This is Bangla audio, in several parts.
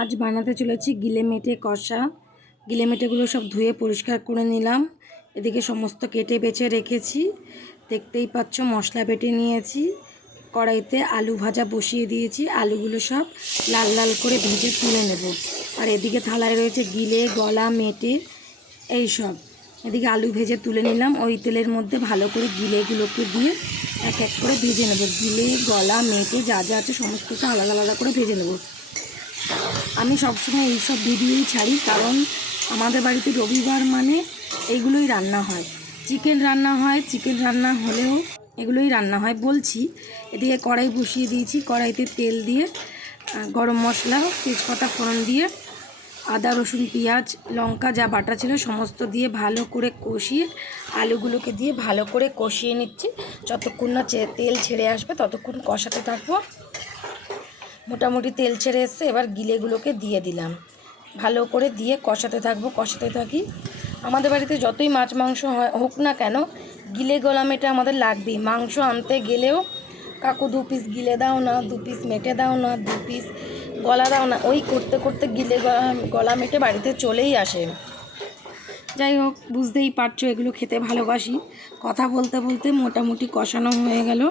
আজ বানাতে চলেছি গিলে মেটে কষা। গিলে মেটেগুলো সব ধুয়ে পরিষ্কার করে নিলাম। এদিকে সমস্ত কেটে বেছে রেখেছি। দেখতেই পাচ্ছ মশলা বেটে নিয়েছি। কড়াইতে আলু ভাজা বসিয়ে দিয়েছি। আলুগুলো সব লাল লাল করে ভেজে তুলে নেব। আর এদিকে থালায় রয়েছে গিলে, গলা, মেটে এই সব। এদিকে আলু ভেজে তুলে নিলাম। ওই তেলের মধ্যে ভালো করে গিলেগুলোকে দিয়ে এক এক করে ভেজে নেব। গিলে, গলা, মেটে যা যা আছে সমস্তটা আলাদা আলাদা করে ভেজে নেব। আমি সবসময় এইসব ভিডিওই ছাড়ি, কারণ আমাদের বাড়িতে রবিবার মানে এইগুলোই রান্না হয়। চিকেন রান্না হয়, চিকেন রান্না হলেও এগুলোই রান্না হয় বলছি। এদিকে কড়াই বসিয়ে দিয়েছি, কড়াইতে তেল দিয়ে গরম মশলা, তেজপাতা ফোড়ন দিয়ে, আদা, রসুন, পেঁয়াজ, লঙ্কা, যা বাটা ছিল সমস্ত দিয়ে ভালো করে কষিয়ে, আলুগুলোকে দিয়ে ভালো করে কষিয়ে নিচ্ছি। যতক্ষণ না তেল ছেড়ে আসবে ততক্ষণ কষাতে থাকব। মোটামুটি তেল ছেড়ে এসছে, এবার গিলেগুলোকে দিয়ে দিলাম। ভালো করে দিয়ে কষাতে থাকব, কষাতে থাকি। আমাদের বাড়িতে যতই মাছ মাংস হয়, হোক না কেন, গিলে গলা মেটে আমাদের লাগবেই। মাংস আনতে গেলেও কাকু দু পিস গিলে দাও না, দু পিস মেটে দাও না, দু পিস গলা দাও না, ওই করতে করতে গলা- গলা মেটে বাড়িতে চলেই আসে। যাই হোক, বুঝতেই পারছ এগুলো খেতে ভালোবাসি। কথা বলতে বলতে মোটামুটি কষানো হয়ে গেল।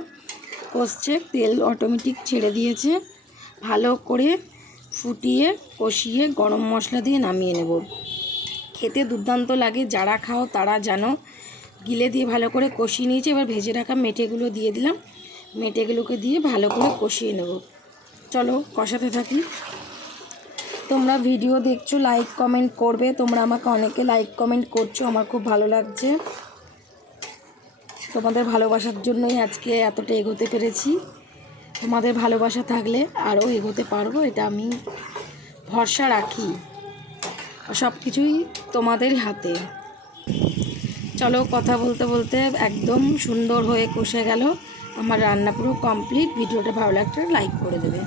কষছে, তেল অটোমেটিক ছেড়ে দিয়েছে। ভালো করে ফুটিয়ে, কষিয়ে গরম মশলা দিয়ে নামিয়ে নেব। খেতে দুর্দান্ত লাগে, যারা খাও তারা জানো। গিলে দিয়ে ভালো করে কষিয়ে নিয়েছি, এবার ভেজে রাখা মেটেগুলো দিয়ে দিলাম। মেটেগুলোকে দিয়ে ভালো করে কষিয়ে নেব। চলো কষাতে থাকি। তোমরা ভিডিও দেখছ লাইক কমেন্ট করবে। তোমরা আমাকে অনেকে লাইক কমেন্ট করছ, আমার খুব ভালো লাগছে। তোমাদের ভালোবাসার জন্যই আজকে এতটা এগোতে পেরেছি। তোমাদের ভালোবাসা থাকলে আরও এগোতে পারব, এটা আমি ভরসা রাখি। সব কিছুই তোমাদের হাতে। চলো কথা বলতে বলতে একদম সুন্দর হয়ে কষে গেল। আমার রান্না পুরো কমপ্লিট ভিডিওটা ভালো লাগলে লাইক করে দেবে।